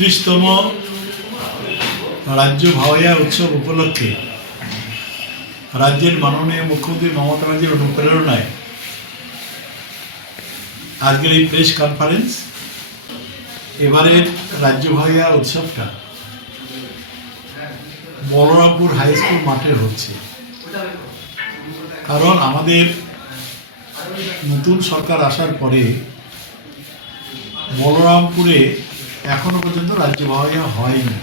বত্রিশতম রাজ্য ভাওয়াইয়া উৎসব উপলক্ষে। রাজ্যের মাননীয় মুখ্যমন্ত্রী মমতা ব্যানার্জির অনুপ্রেরণায় আজকের এই প্রেস কনফারেন্স এবারের রাজ্য ভাইয়া উৎসবটা বলরামপুর হাই স্কুল মাঠে হচ্ছে। কারণ আমাদের নতুন সরকার আসার পরে বলরামপুরে এখনও পর্যন্ত রাজ্য ভাওয়াইয়া হয়নি।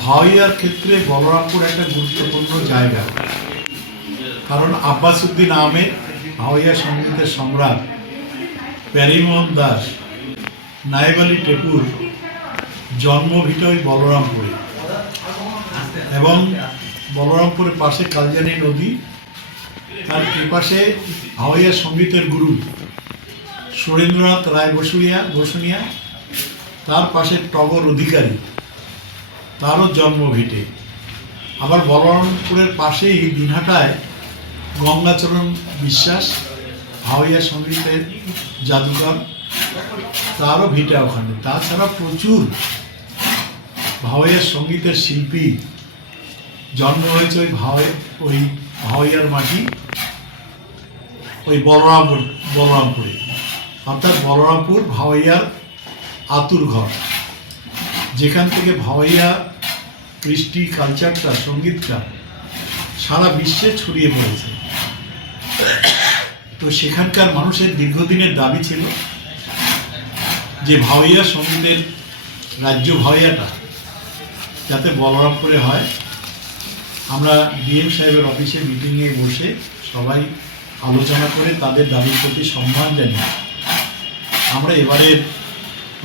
ভাওয়াইয়ার ক্ষেত্রে বলরামপুর একটা গুরুত্বপূর্ণ জায়গা। কারণ আব্বাস উদ্দিন আহমেদ ভাওয়াইয়া সঙ্গীতের সম্রাট প্যারিমোহন দাস, নায়েব আলী টেপুর জন্মভিট বলরামপুরে। এবং বলরামপুরের পাশে কালজানি নদী, তার এপাশে হাওয়াইয়া সঙ্গীতের গুরু সুরেন্দ্রনাথ রায় বসুরিয়া বসুনিয়া তার পাশে টগর অধিকারী। তারও জন্ম ভিটে। আবার বলরামপুরের পাশেই দিনহাটায় গঙ্গাচরণ বিশ্বাস হাওয়াইয়া সঙ্গীতের জাদুঘর, তারও ভিটা ওখানে। তাছাড়া প্রচুর ভাওয়াইয়া সঙ্গীতের শিল্পী জন্ম হয়েছে ওই ভাওয়াই ওই ভাওয়াইয়ার মাটি, ওই বলরামপুর, বলরামপুরে। অর্থাৎ বলরামপুর ভাওয়াইয়ার আতুর ঘর। যেখান থেকে ভাওয়াইয়া, কৃষ্টি কালচারটা সঙ্গীতটা সারা বিশ্বে ছড়িয়ে পড়েছে। তো সেখানকার মানুষের দীর্ঘদিনের দাবি ছিল যে ভাওয়াইয়া সঙ্গীতের রাজ্য ভাওয়াইয়াটা যাতে বলরামপুরে হয়। আমরা ডিএম সাহেবের অফিসে মিটিংয়ে বসে সবাই আলোচনা করে তাদের দাবির প্রতি সম্মান জানিয়ে আমরা এবারের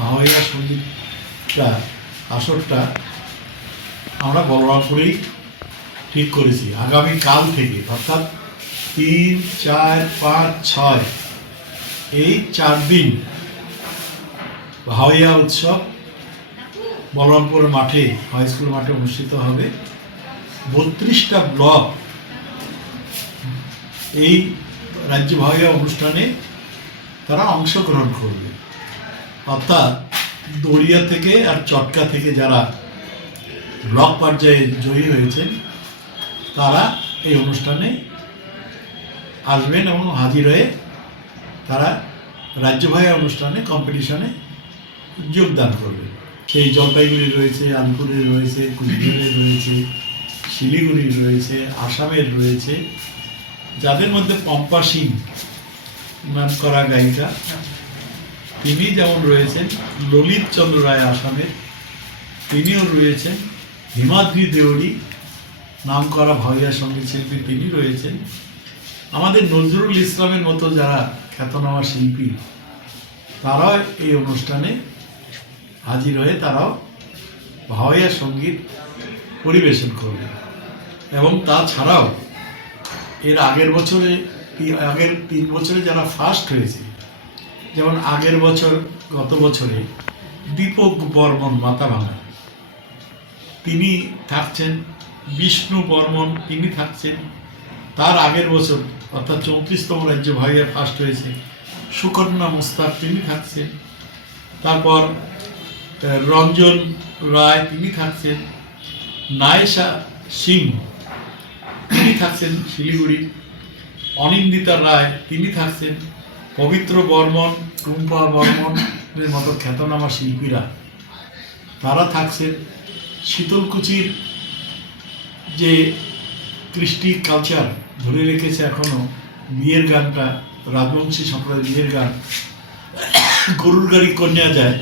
ভাওয়াইয়া সঙ্গীতটা আসরটা আমরা বলরামপুরেই ঠিক করেছি, আগামী কাল থেকে, অর্থাৎ তিন, চার, পাঁচ, ছয়, এই চার দিন ভাওয়াইয়া উৎসব বলরামপুর মাঠে, হাই স্কুল মাঠে অনুষ্ঠিত হবে। বত্রিশটা ব্লক এই রাজ্য ভাওয়াইয়া অনুষ্ঠানে তারা অংশগ্রহণ করবে। অর্থাৎ দড়িয়া থেকে আর চটকা থেকে যারা ব্লক পর্যায়ে জয়ী হয়েছেন, তারা এই অনুষ্ঠানে আসবেন এবং হাজির হয়ে তারা রাজ্য ভাইয়া অনুষ্ঠানে কম্পিটিশনে যোগদান করবে সেই জলপাইগুড়ি রয়েছে আলিপুরের রয়েছে কুচবিহারের রয়েছে শিলিগুড়ির রয়েছে, আসামের রয়েছে। যাদের মধ্যে পম্পা সিং নাম করা গায়িকা তিনি যেমন রয়েছেন, ললিত চন্দ্র রায় আসামের তিনিও রয়েছেন, হিমাদ্রি দেউরি নাম করা ভাইয়া সংগীত শিল্পী তিনি রয়েছেন। আমাদের নজরুল ইসলামের মতো যারা খ্যাতনামা শিল্পী, তারাও এই অনুষ্ঠানে হাজির হয়ে তারাও ভাওয়াইয়া সংগীত পরিবেশন করবে। এবং তাছাড়াও এর আগের বছরে, আগের তিন বছরে যারা ফার্স্ট হয়েছে যেমন আগের বছর, গত বছরে দীপক বর্মন মাথাভাঙা তিনি থাকছেন বিষ্ণু বর্মন, তিনি থাকছেন তার আগের বছর, অর্থাৎ চৌত্রিশতম রাজ্য ভাইয়া ফার্স্ট হয়েছে সুকন্যা মুস্তাক, তিনি থাকছেন। তারপর রঞ্জন রায়, তিনি থাকছেন। নায়েশা সিং, তিনি থাকছেন শিলিগুড়ি। অনিন্দিতা রায়, তিনি থাকছেন। পবিত্র বর্মন, টুম্পা বর্মনের মতো খ্যাতনামা শিল্পীরা। তারা থাকছেন শীতলকুচির যে কৃষ্টি কালচার ধরে রেখেছে এখনও, বিয়ের গানটা, রাজবংশী সম্প্রদায়ের বিয়ের গান, গরুর গাড়ি কন্যা যায়।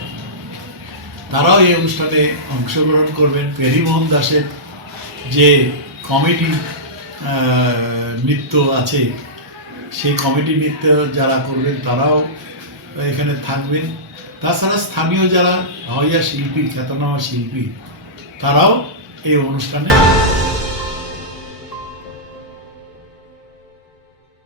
তারাও এই অনুষ্ঠানে অংশগ্রহণ করবেন। পেরিমোহন দাসের যে কমেডি নৃত্য আছে সেই কমিটি নৃত্য যারা করবেন তারাও এখানে থাকবেন। তাছাড়া স্থানীয় যারা হইয়া শিল্পী খ্যাতনামা শিল্পী, তারাও এই অনুষ্ঠানে